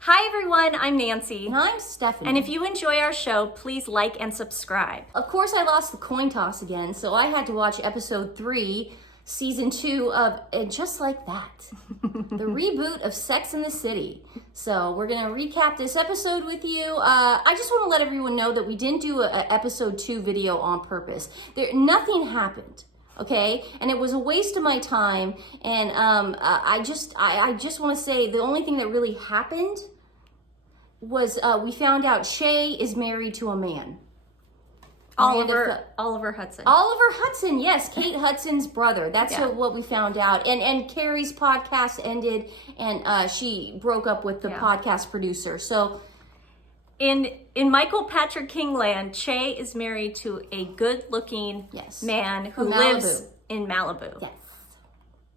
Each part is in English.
Hi everyone, I'm Nancy. And I'm Stephanie. And if you enjoy our show, please like and subscribe. Of course, I lost the coin toss again, so I had to watch episode 3, season 2 of And Just Like That, the reboot of Sex and the City. So we're going to recap this episode with you. I just want to let everyone know that we didn't do an episode 2 video on purpose. Nothing happened. Okay, and it was a waste of my time, and I just want to say the only thing that really happened was we found out Shay is married to a man. Oliver Hudson. Oliver Hudson, yes, Kate Hudson's brother. That's what we found out. And Carrie's podcast ended, and she broke up with the podcast producer. So in Michael Patrick King land, Shay is married to a good-looking man who lives in Malibu. Yes.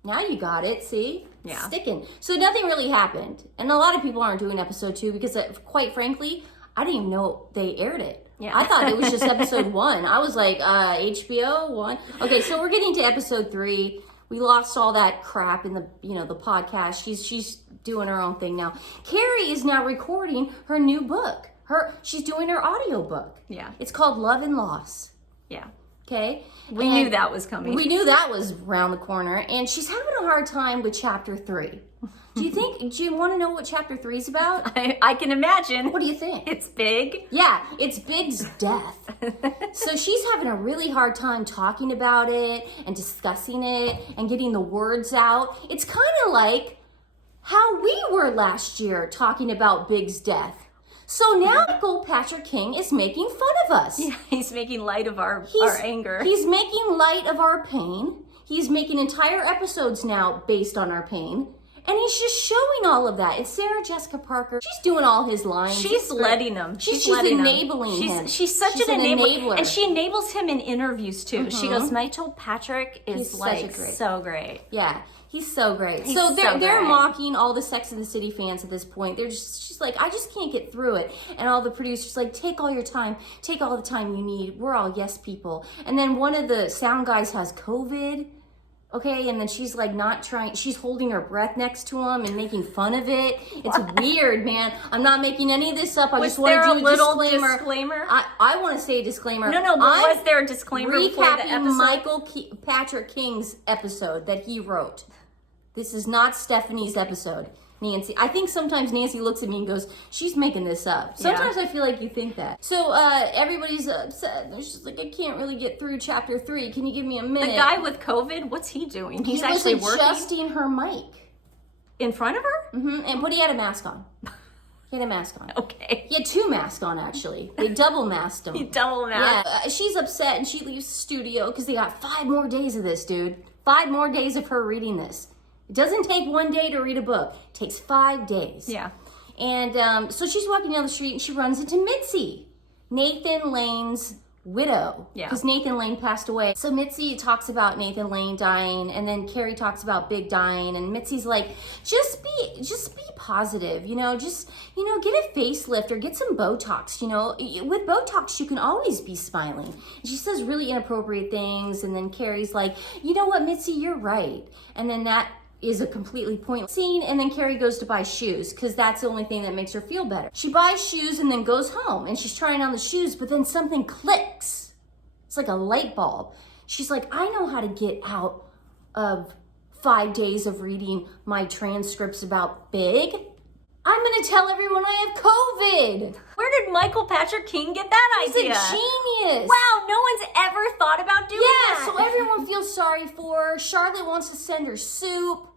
Now you got it, see? Yeah. Sticking. So nothing really happened. And a lot of people aren't doing episode 2 because, quite frankly, I didn't even know they aired it. Yeah. I thought it was just episode 1. I was like, HBO 1. Okay, so we're getting to episode 3. We lost all that crap in the podcast. She's doing her own thing now. Carrie is now recording her new book. She's doing her audiobook. Yeah. It's called Love and Loss. Yeah. Okay. We knew that was coming. We knew that was around the corner, and she's having a hard time with chapter 3. Do you want to know what chapter 3 is about? I can imagine. What do you think? It's big. Yeah, it's Big's death. So she's having a really hard time talking about it and discussing it and getting the words out. It's kind of like how we were last year talking about Big's death. So now Michael Patrick King is making fun of us. Yeah, he's making light of our anger. He's making light of our pain. He's making entire episodes now based on our pain. And he's just showing all of that. It's Sarah Jessica Parker. She's doing all his lines. She's letting him. She's enabling him. She's such an enabler. And she enables him in interviews too. She goes, Michael Patrick is so great. Yeah. He's so great. He's they're mocking all the Sex and the City fans at this point. She's like, I just can't get through it. And all the producers like, take all your time. Take all the time you need. We're all yes people. And then one of the sound guys has COVID. Okay, and then she's like not trying, she's holding her breath next to him and making fun of it. It's weird, man. I'm not making any of this up. I just want to do a disclaimer. I want to say a disclaimer. No, but was there a disclaimer before the episode? Recapping Michael Patrick King's episode that he wrote. This is not Stephanie's episode, Nancy. I think sometimes Nancy looks at me and goes, she's making this up. Sometimes I feel like you think that. So everybody's upset. They're just like, I can't really get through chapter 3. Can you give me a minute? The guy with COVID, what's he doing? He's actually working? Adjusting her mic. In front of her? But he had a mask on. He had a mask on. Okay. He had 2 masks on, actually. They double masked him. He double masked. Yeah. She's upset and she leaves the studio because they got 5 more days of this, dude. 5 more days of her reading this. It doesn't take 1 day to read a book. It takes 5 days. Yeah. And so she's walking down the street and she runs into Mitzi, Nathan Lane's widow. Yeah. Because Nathan Lane passed away. So Mitzi talks about Nathan Lane dying, and then Carrie talks about Big dying, and Mitzi's like, just be positive, just get a facelift or get some Botox, with Botox you can always be smiling. And she says really inappropriate things, and then Carrie's like, you know what, Mitzi, you're right. And then that is a completely pointless scene, and then Carrie goes to buy shoes because that's the only thing that makes her feel better. She buys shoes and then goes home, and she's trying on the shoes, but then something clicks. It's like a light bulb. She's like, I know how to get out of 5 days of reading my transcripts about Big. I'm gonna tell everyone I have COVID. Where did Michael Patrick King get that idea? He's a genius. Wow, no one's ever thought about doing that. Yeah, so everyone feels sorry for her. Charlotte wants to send her soup.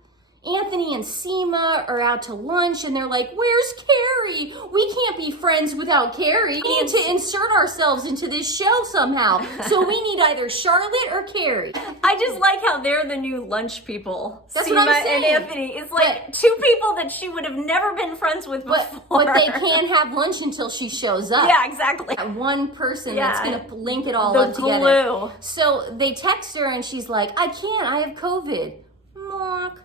Anthony and Seema are out to lunch, and they're like, where's Carrie? We can't be friends without Carrie. We need to insert ourselves into this show somehow. So we need either Charlotte or Carrie. I just like how they're the new lunch people. That's Seema what I'm saying. and Anthony. It's like 2 people that she would have never been friends with before. But they can't have lunch until she shows up. Yeah, exactly. That one person that's going to link it all the up together. glue. So they text her, and she's like, I can't. I have COVID.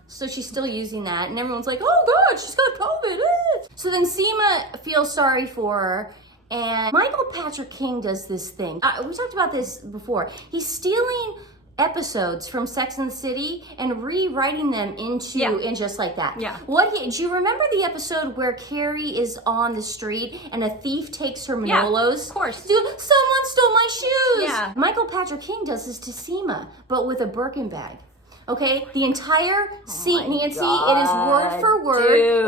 So she's still using that, and everyone's like, oh God, she's got COVID. So then Seema feels sorry for her, and Michael Patrick King does this thing. We talked about this before. He's stealing episodes from Sex and the City and rewriting them into in Just Like That. Yeah. Do you remember the episode where Carrie is on the street and a thief takes her Manolos? Of course. Dude, someone stole my shoes. Yeah. Michael Patrick King does this to Seema, but with a Birkin bag. Okay, the entire scene, Nancy, it is word for word. Dude.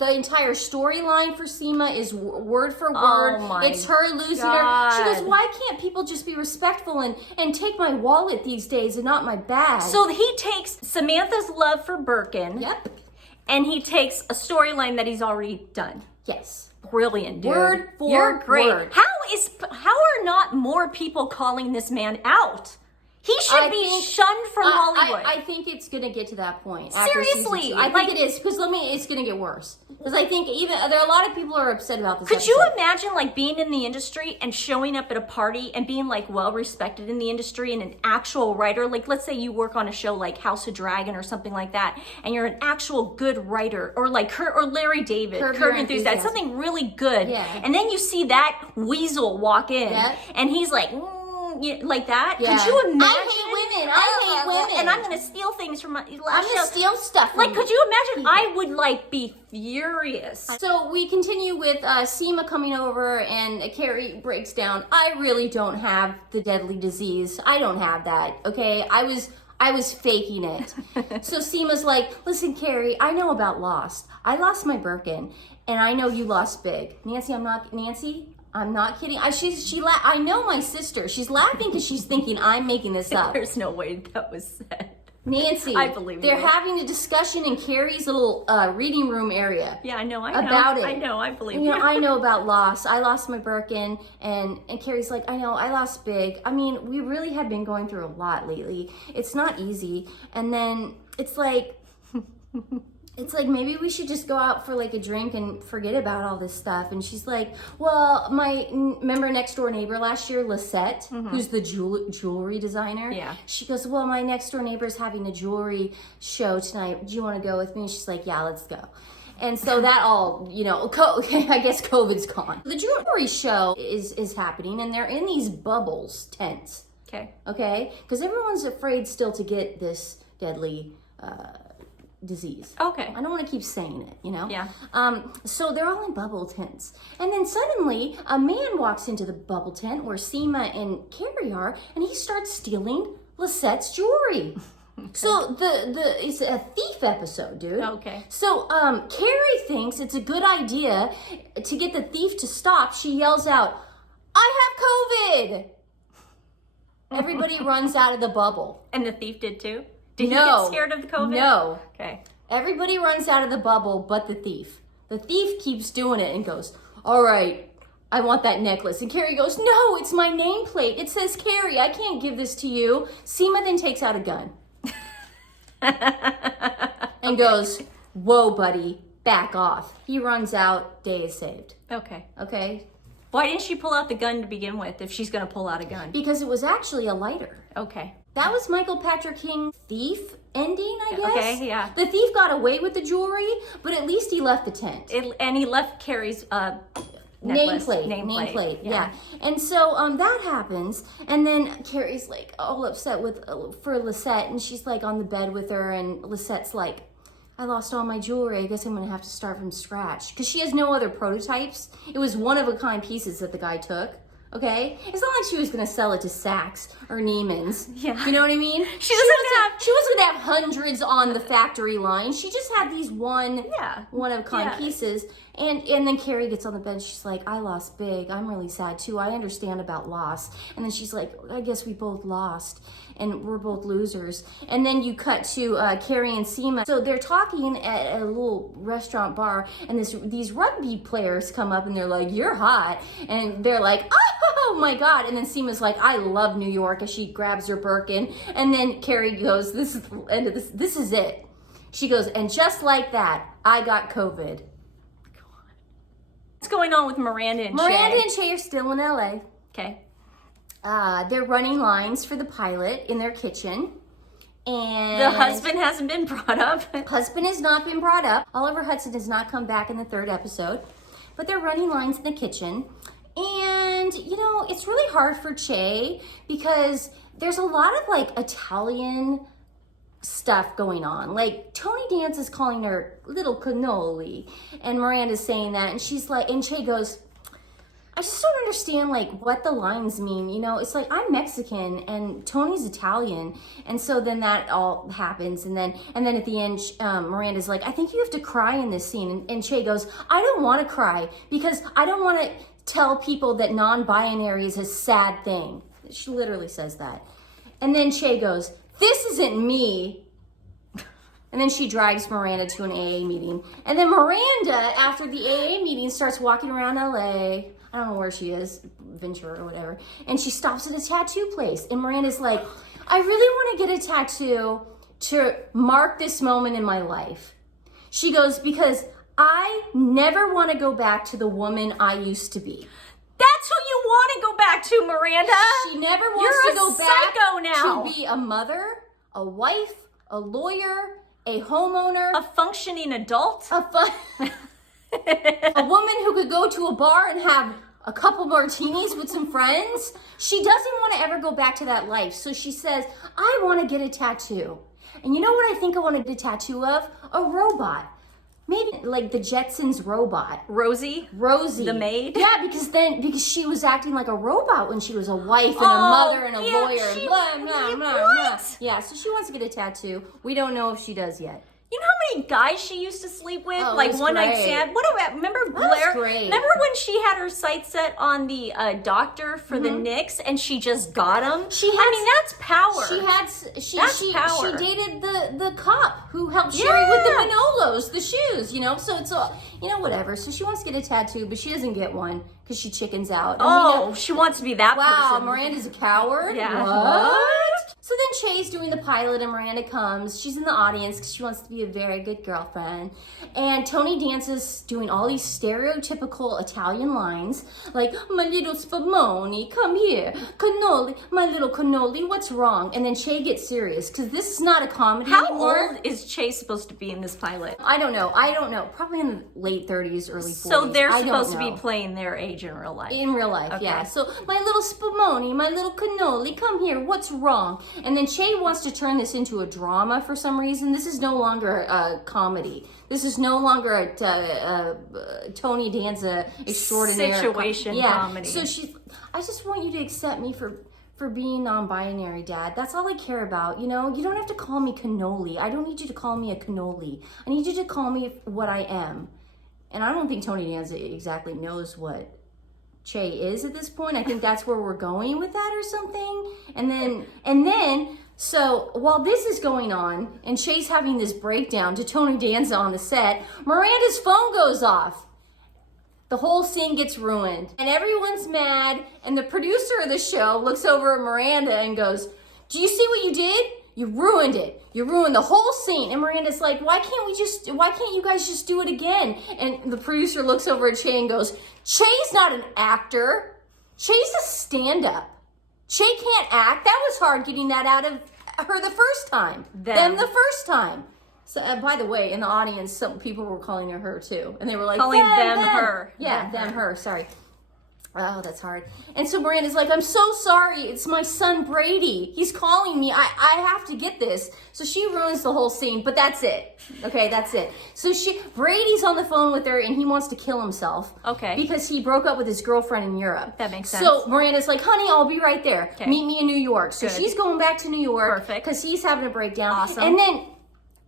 The entire storyline for Seema is word for word. Oh my It's her losing God. her. She goes, why can't people just be respectful and take my wallet these days and not my bag? So he takes Samantha's love for Birkin. Yep. And he takes a storyline that he's already done. Yes. Brilliant, dude. Word for You're great. word. How are not more people calling this man out? He should be shunned from Hollywood. I think it's gonna get to that point. Seriously, I think it is because it's gonna get worse. Because I think there are a lot of people are upset about this. Could you imagine like being in the industry and showing up at a party and being like well respected in the industry and an actual writer? Like let's say you work on a show like House of Dragon or something like that, and you're an actual good writer, or like Larry David, Curb Your Enthusiasm, something really good. Yeah. And then you see that weasel walk in, and he's like. Like that? Yeah. Could you imagine? I hate women. And I'm gonna steal things from my last I'm gonna steal stuff from Like, could you imagine? I would like be furious. So we continue with Seema coming over and Carrie breaks down. I really don't have the deadly disease. I don't have that. Okay, I was faking it. So Seema's like, listen, Carrie, I know about Lost. I lost my Birkin, and I know you lost big. Nancy, I'm not kidding. I know my sister. She's laughing because she's thinking I'm making this up. There's no way that was said. Nancy, I believe they're you. having a discussion in Carrie's little reading room area. Yeah, I know. About it. I know. I believe You you. know, I know about loss. I lost my Birkin, and Carrie's like, I know, I lost big. I mean, we really have been going through a lot lately. It's not easy. And then it's like maybe we should just go out for like a drink and forget about all this stuff. And she's like, well, remember next door neighbor last year, Lisette, who's the jewelry designer? Yeah. She goes, well, my next door neighbor's having a jewelry show tonight. Do you want to go with me? And she's like, yeah, let's go. And so that all, I guess COVID's gone. The jewelry show is happening, and they're in these bubbles tents. Okay? Because everyone's afraid still to get this deadly disease. Okay. I don't want to keep saying it, Yeah. So they're all in bubble tents. And then suddenly a man walks into the bubble tent where Seema and Carrie are, and he starts stealing Lisette's jewelry. Okay. So it's a thief episode, dude. Okay. So Carrie thinks it's a good idea to get the thief to stop. She yells out, I have COVID! Everybody runs out of the bubble. And the thief did too? Did he get scared of the COVID? No. Okay. Everybody runs out of the bubble but the thief. The thief keeps doing it and goes, all right, I want that necklace. And Carrie goes, no, it's my nameplate. It says Carrie. I can't give this to you. Seema then takes out a gun. And goes, whoa, buddy, back off. He runs out, day is saved. Okay? Why didn't she pull out the gun to begin with if she's going to pull out a gun? Because it was actually a lighter. Okay. That was Michael Patrick King's thief ending, I guess. Okay, yeah. The thief got away with the jewelry, but at least he left the tent. And he left Carrie's nameplate. Yeah. And so that happens, and then Carrie's like all upset for Lisette, and she's like on the bed with her, and Lisette's like, I lost all my jewelry. I guess I'm gonna have to start from scratch because she has no other prototypes. It was one of a kind pieces that the guy took. Okay, it's not like she was gonna sell it to Saks or Neiman's. Yeah, you know what I mean. She wasn't gonna have hundreds on the factory line. She just had these one of a kind pieces. And then Carrie gets on the bed. She's like, I lost big. I'm really sad too. I understand about loss. And then she's like, I guess we both lost, and we're both losers. And then you cut to Carrie and Seema. So they're talking at a little restaurant bar, and these rugby players come up, and they're like, you're hot. And they're like, oh my God. And then Seema's like, I love New York, as she grabs her Birkin. And then Carrie goes, this is the end of this. This is it. She goes, and just like that, I got COVID. What's going on with Miranda and Shay? Miranda and Shay are still in LA. Okay. They're running lines for the pilot in their kitchen. And the husband hasn't been brought up. Husband has not been brought up. Oliver Hudson has not come back in the 3rd episode. But they're running lines in the kitchen. And, it's really hard for Che because there's a lot of like Italian stuff going on. Like Tony Dance is calling her little cannoli, and Miranda's saying that, and she's like, and Che goes, I just don't understand like what the lines mean. You know, it's like I'm Mexican and Tony's Italian, and so then that all happens, and then at the end, Miranda's like, I think you have to cry in this scene, and Che goes, I don't want to cry because I don't want to tell people that non-binary is a sad thing. She literally says that, and then Che goes, this isn't me. And then she drags Miranda to an AA meeting, and then Miranda, after the AA meeting, starts walking around LA. I don't know where she is, Ventura or whatever. And she stops at a tattoo place. And Miranda's like, I really want to get a tattoo to mark this moment in my life. She goes, because I never want to go back to the woman I used to be. That's who you want to go back to, Miranda. She never wants You're to go a psycho back now. to be a mother, a wife, a lawyer, a homeowner. A functioning adult. A woman who could go to a bar and have a couple martinis with some friends. She doesn't want to ever go back to that life. So she says, I want to get a tattoo. And you know what I think I want to get a tattoo of? A robot. Maybe like the Jetsons robot. Rosie? The maid? Yeah, because she was acting like a robot when she was a wife and a mother and a lawyer and blah, blah, blah, blah. Yeah, so she wants to get a tattoo. We don't know if she does yet. You know how many guys she used to sleep with? Oh, like it was one night great. stand? What about, remember Blair? Great. Remember when she had her sights set on the doctor for the Knicks and she just got him? That's power. She power. dated the cop who helped Sherry with the Manolos, the shoes, you know? So it's all, you know, whatever. So she wants to get a tattoo, but she doesn't get one because she chickens out. And she wants to be that person. Miranda's a coward? Yeah. What? So then Che's doing the pilot and Miranda comes. She's in the audience because she wants to be a very good girlfriend. And Tony Dance is doing all these stereotypical Italian lines like, my little spumoni, come here. Cannoli, my little cannoli, what's wrong? And then Che gets serious because this is not a comedy How anymore. old is Chase supposed to be in this pilot? I don't know. Probably in the late 30s, early 40s. So they're I don't supposed to be know. playing their age in real life. In real life, Okay. yeah. So, my little spumoni, my little cannoli, come here, what's wrong? And then Che wants to turn this into a drama for some reason. This is no longer a comedy. This is no longer a Tony Danza extraordinary situation comedy. So I just want you to accept me for being non-binary, Dad. That's all I care about. You know, you don't have to call me cannoli. I don't need you to call me a cannoli. I need you to call me what I am. And I don't think Tony Danza exactly knows what Che is at this point. I think that's where we're going with that or something. And then, so while this is going on and Che's having this breakdown to Tony Danza on the set, Miranda's phone goes off. The whole scene gets ruined and everyone's mad. And the producer of the show looks over at Miranda and goes, do you see what you did? You ruined it. You ruined the whole scene. And Miranda's like, why can't you guys just do it again? And the producer looks over at Che and goes, Che's not an actor. Che's a stand-up. Che can't act. That was hard getting that out of her the first time. Them the first time. So, by the way, in the audience, some people were calling her too. And they were like, calling them her. Yeah, them her, sorry. Oh, that's hard. And so Miranda's like, I'm so sorry. It's my son, Brady. He's calling me. I have to get this. So she ruins the whole scene, but that's it. Okay, that's it. So Brady's on the phone with her and he wants to kill himself. Okay. Because he broke up with his girlfriend in Europe. That makes sense. So Miranda's like, honey, I'll be right there. Okay. Meet me in New York. So Good. she's going back to New York. Perfect. Because he's having a breakdown. Awesome. And then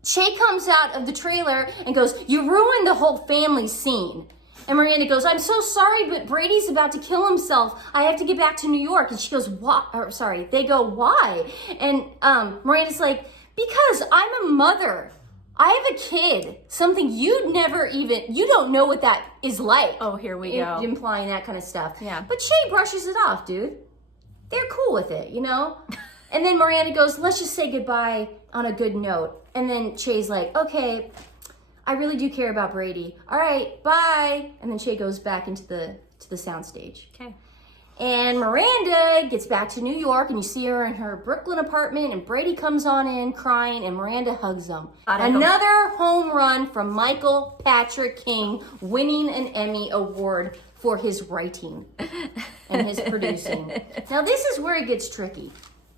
Che comes out of the trailer and goes, you ruined the whole family scene. And Miranda goes, I'm so sorry, but Brady's about to kill himself. I have to get back to New York. And she goes, what? Or, sorry, they go, why? And Miranda's like, because I'm a mother. I have a kid. Something you don't know what that is like. Oh, here we go. Implying that kind of stuff. Yeah. But Che brushes it off, dude. They're cool with it, you know? And then Miranda goes, let's just say goodbye on a good note. And then Che's like, okay, I really do care about Brady. All right, bye. And then Che goes back into the soundstage. Okay. And Miranda gets back to New York, and you see her in her Brooklyn apartment, and Brady comes on in crying, and Miranda hugs him. Another home run from Michael Patrick King, winning an Emmy Award for his writing and his producing. Now, this is where it gets tricky.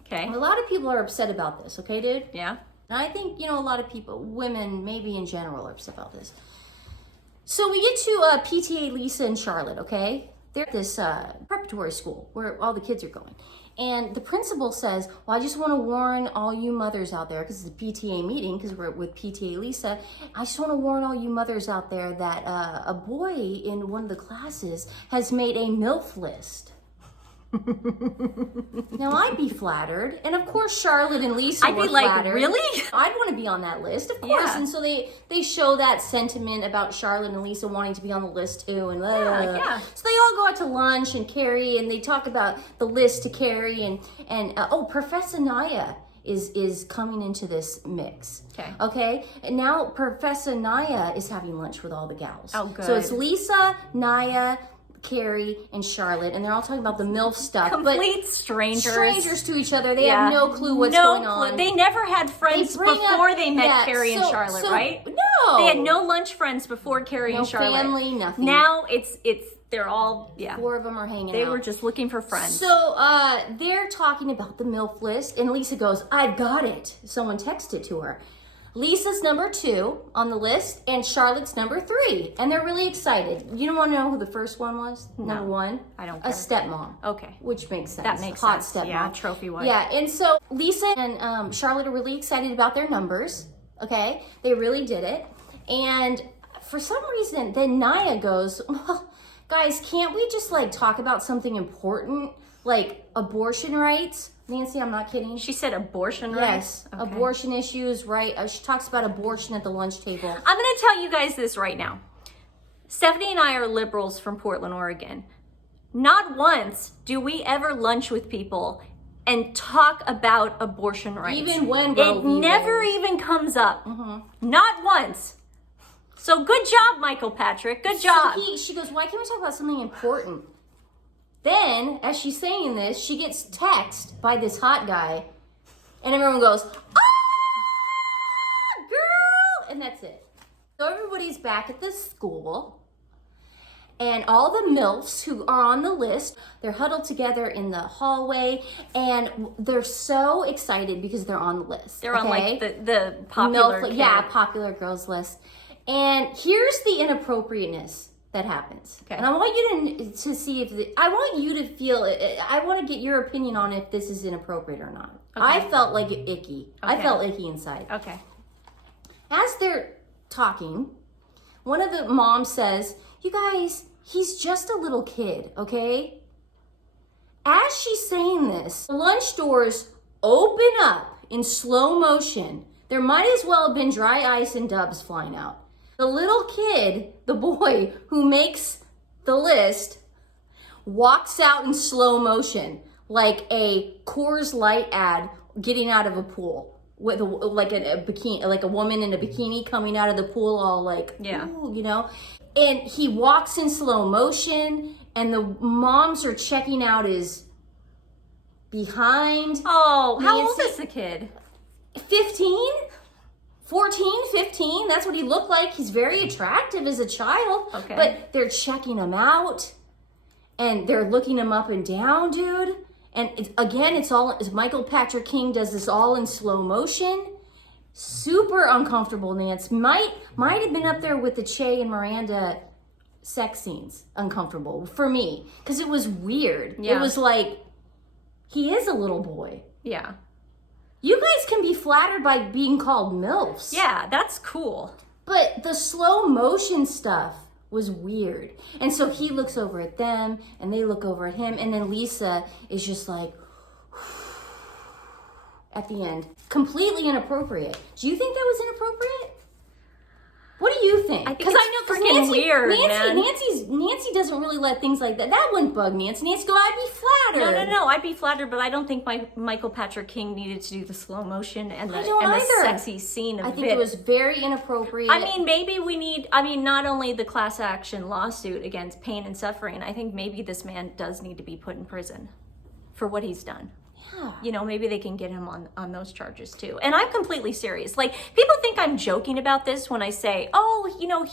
Okay. A lot of people are upset about this, okay, dude? Yeah. And I think, a lot of people, women maybe in general, are upset about this. So we get to PTA Lisa and Charlotte, okay? They're at this preparatory school where all the kids are going. And the principal says, well, I just want to warn all you mothers out there, because it's a PTA meeting, because we're with PTA Lisa. I just want to warn all you mothers out there that a boy in one of the classes has made a MILF list. Now, I'd be flattered. And of course, Charlotte and Lisa were flattered. Really? I'd want to be on that list, of course. Yeah. And so they show that sentiment about Charlotte and Lisa wanting to be on the list too. And Yeah. So they all go out to lunch, and Carrie, and they talk about the list to Carrie. And Professor Naya is coming into this mix. Okay. And now Professor Naya is having lunch with all the gals. Oh, good. So it's Lisa, Naya, Carrie, and Charlotte, and they're all talking about the MILF stuff. Complete strangers. Strangers to each other. They have no clue what's going on. They never had friends before they met Carrie and Charlotte, right? No. They had no lunch friends before Carrie and Charlotte. No family, nothing. Now they're all, 4 of them are hanging out. They were just looking for friends. So they're talking about the MILF list, and Lisa goes, I've got it. Someone texted to her. Lisa's number 2 on the list, and Charlotte's number 3. And they're really excited. You don't want to know who the first one was? No, Number 1? I don't A care. stepmom. Okay. Which makes sense. That makes Hot sense. stepmom. Yeah, trophy wife. Yeah, and so Lisa and Charlotte are really excited about their numbers. Okay? They really did it. And for some reason, then Naya goes, well, guys, can't we just talk about something important? Like abortion rights? Nancy, I'm not kidding. She said abortion Yes, rights? Okay. abortion issues, right? She talks about abortion at the lunch table. I'm going to tell you guys this right now. Stephanie and I are liberals from Portland, Oregon. Not once do we ever lunch with people and talk about abortion rights. Even when it never even comes up. Not once. So good job, Michael Patrick. Good job. So she goes, why can't we talk about something important? Then, as she's saying this, she gets text by this hot guy, and everyone goes, ah, girl, and that's it. So everybody's back at the school, and all the MILFs who are on the list, they're huddled together in the hallway, and they're so excited because they're on the list. They're on the popular MILF, popular girls list. And here's the inappropriateness that happens. Okay. And I want you to see if I want you to feel I want to get your opinion on if this is inappropriate or not. Okay. I felt like icky. I Okay. felt icky inside. Okay. As they're talking, one of the moms says, "You guys, he's just a little kid, okay?" As she's saying this, the lunch doors open up in slow motion. There might as well have been dry ice and dubs flying out. The little kid, the boy who makes the list, walks out in slow motion like a Coors Light ad getting out of a pool with a bikini, like a woman in a bikini coming out of the pool, all ooh, And he walks in slow motion, and the moms are checking out his behind. Oh, how Nancy. old is the kid? 15? 14, 15, that's what he looked like. He's very attractive as a child. Okay. But they're checking him out, and they're looking him up and down, dude. And it's Michael Patrick King does this all in slow motion. Super uncomfortable, Nance. Might have been up there with the Che and Miranda sex scenes. Uncomfortable for me, because it was weird. Yeah. It was like, he is a little boy. Yeah. You guys can be flattered by being called MILFs. Yeah, that's cool. But the slow motion stuff was weird. And so he looks over at them, and they look over at him, and then Lisa is just like, at the end. Completely inappropriate. Do you think that was inappropriate? What do you think? I think it's freaking weird, man. Nancy doesn't really let things like that. That wouldn't bug Nancy. Nancy go, I'd be flattered. No, I'd be flattered, but I don't think Michael Patrick King needed to do the slow motion and the sexy scene of it. I think it was very inappropriate. I mean, maybe we need, not only the class action lawsuit against pain and suffering, I think maybe this man does need to be put in prison for what he's done. you know, maybe they can get him on those charges too. And I'm completely serious. Like, people think I'm joking about this when I say, oh, you know,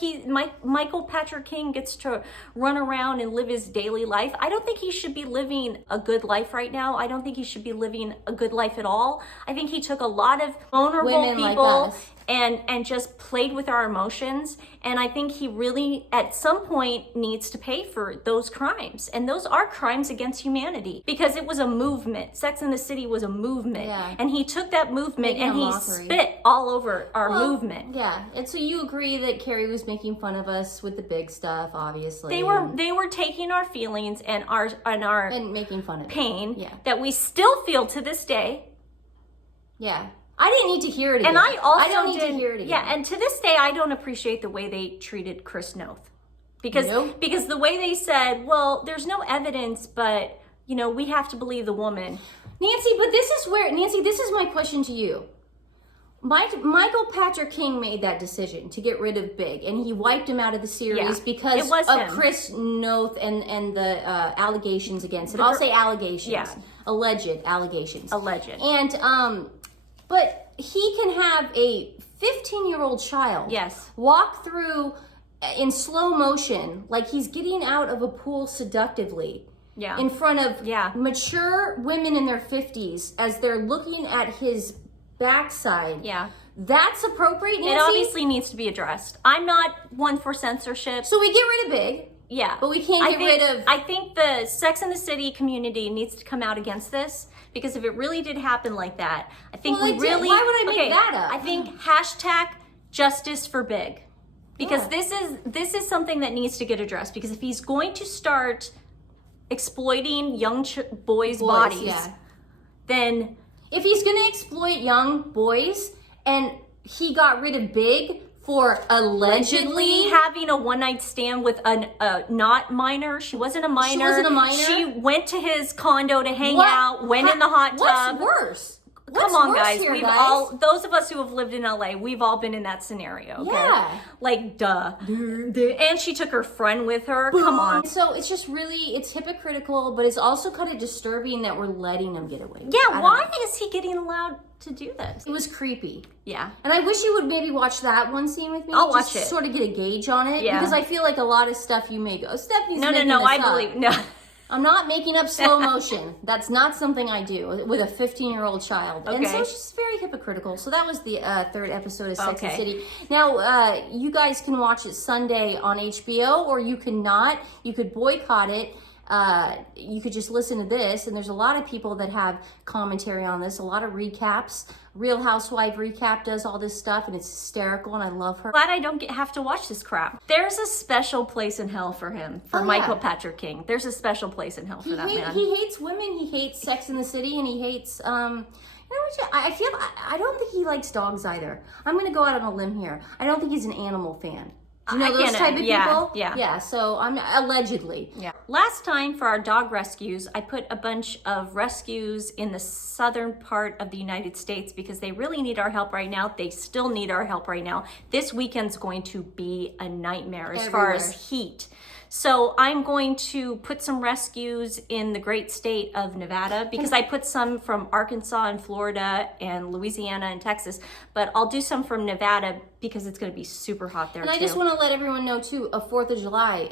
Michael Patrick King gets to run around and live his daily life. I don't think he should be living a good life right now. I don't think he should be living a good life at all. I think he took a lot of vulnerable Women people like us. and just played with our emotions. And I think he really, at some point, needs to pay for those crimes. And those are crimes against humanity, because it was a movement. Sex and the City was a movement. Yeah. And he took that movement Making and a he mockery. spit all over our movement. Yeah. And so you agree that Carrie was making fun of us with the big stuff, obviously. They were taking our feelings and our and making fun of pain Yeah. that we still feel to this day. Yeah. I didn't need to hear it again. And I also don't need to hear it again. Yeah, and to this day, I don't appreciate the way they treated Chris Noth. Because the way they said, well, there's no evidence, but, you know, we have to believe the woman. Nancy, but this is my question to you. Michael Patrick King made that decision to get rid of Big, and he wiped him out of the series because of him. Chris Noth and the allegations against him. I'll say allegations. Yeah. Alleged allegations. Alleged. And, but he can have a 15-year-old child walk through in slow motion like he's getting out of a pool seductively in front of mature women in their 50s as they're looking at his backside. Yeah. That's appropriate, Nancy? It obviously needs to be addressed. I'm not one for censorship. So we get rid of Big. Yeah. But we can't get rid of... I think the Sex and the City community needs to come out against this, because if it really did happen like that, I think Why would I make that up? I think hashtag justice for Big. Because this is something that needs to get addressed, because if he's going to start exploiting young boys' bodies, then... If he's going to exploit young boys and he got rid of Big for allegedly having a one-night stand with a not minor. She wasn't a minor. She wasn't a minor? She went to his condo to hang out, went in the hot tub. What's worse? Come on, guys. Those of us who have lived in LA, we've all been in that scenario. Okay? Yeah. Like, duh. And she took her friend with her. Come on. So it's just really, it's hypocritical, but it's also kind of disturbing that we're letting him get away. Yeah, why is he getting allowed to do this? It was creepy. Yeah. And I wish you would maybe watch that one scene with me. I'll watch it. Sort of get a gauge on it. Yeah. Because I feel like a lot of stuff you may go, Stephanie's making No, this I up. believe, no. I'm not making up slow motion. That's not something I do with a 15-year-old child. Okay. And so it's just very hypocritical. So that was the third episode of Sex and the City. Now, you guys can watch it Sunday on HBO, or you cannot. You could boycott it. You could just listen to this, and there's a lot of people that have commentary on this, a lot of recaps. Real Housewife Recap does all this stuff, and it's hysterical, and I love her. Glad I don't have to watch this crap. There's a special place in hell for him, for Michael Patrick King. There's a special place in hell for that man. He hates women, he hates Sex in the City, and he hates, you know what, I don't think he likes dogs either. I'm going to go out on a limb here. I don't think he's an animal fan. You know those type of people? Yeah, so I'm allegedly. Yeah. Last time for our dog rescues, I put a bunch of rescues in the southern part of the United States because they really need our help right now. They still need our help right now. This weekend's going to be a nightmare as far as heat. So I'm going to put some rescues in the great state of Nevada because I put some from Arkansas and Florida and Louisiana and Texas, but I'll do some from Nevada because it's going to be super hot there and too. I just want to let everyone know too, of 4th of July,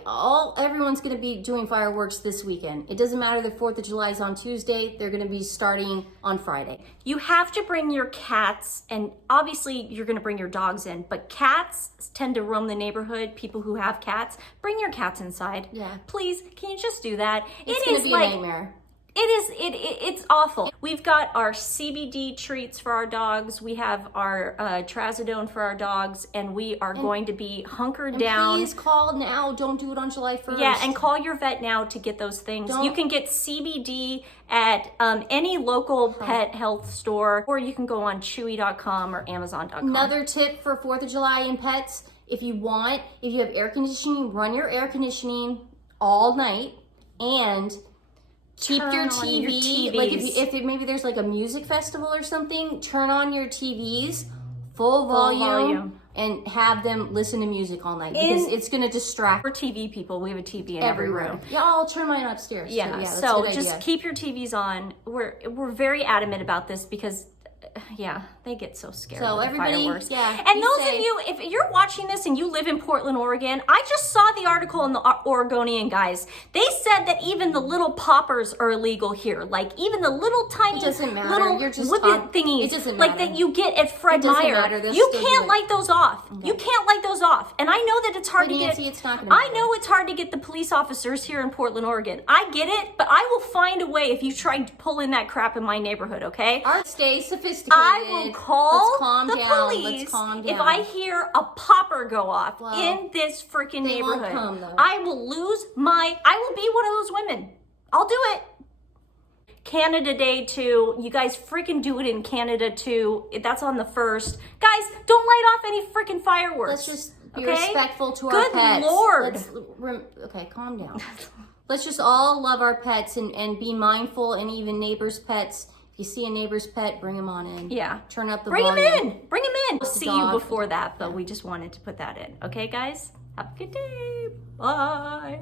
everyone's going to be doing fireworks this weekend. It doesn't matter the 4th of July is on Tuesday, they're going to be starting on Friday. You have to bring your cats, and obviously you're going to bring your dogs in, but cats tend to roam the neighborhood. People who have cats, bring your cats inside. Yeah. Please, can you just do that? It's going to be a nightmare. It's awful. We've got our CBD treats for our dogs. We have our trazodone for our dogs, and we are going to be hunkered down. Please call now. Don't do it on July 1st. Yeah, and call your vet now to get those things. You can get CBD at any local pet health store, or you can go on Chewy.com or Amazon.com. Another tip for 4th of July and pets, if you have air conditioning, run your air conditioning all night, and keep your TV, like if maybe there's like a music festival or something, turn on your TVs full volume and have them listen to music all night because it's going to distract. We're TV people. We have a TV in every room. Yeah, I'll turn mine upstairs. Yeah, that's a so good just idea. keep your TVs on. We're very adamant about this because yeah, they get so scared So of the everybody, fireworks. yeah, And be those safe. of you, if you're watching this and you live in Portland, Oregon, I just saw the article in the Oregonian guys. They said that even the little poppers are illegal here. Like even the little tiny It doesn't matter. little You're just whippet thingies, it doesn't like matter. that you get at Fred It doesn't Meyer. matter. They'll You still can't do it. light those off. You can't light those off. And I know that it's hard But to Nancy, get. it's not gonna I matter. know it's hard to get the police officers here in Portland, Oregon. I get it, but I will find a way if you try pulling that crap in my neighborhood. Okay. Stay sophisticated. I will call Let's calm the down. police Let's calm down. if I hear a popper go off Well, in this freaking they won't neighborhood. come, though. I will lose I will be one of those women. I'll do it. Canada Day too. You guys freaking do it in Canada too. That's on the 1st. Guys, don't light off any freaking fireworks. Let's just be okay? respectful to our Good pets. Lord. Okay, calm down. Let's just all love our pets and be mindful, and even neighbors' pets. If you see a neighbor's pet, bring them on in. Yeah. Turn up the Bring them volume. in. Bring them in. We'll see you dog. before that, but we just wanted to put that in. Okay, guys? Have a good day. Bye.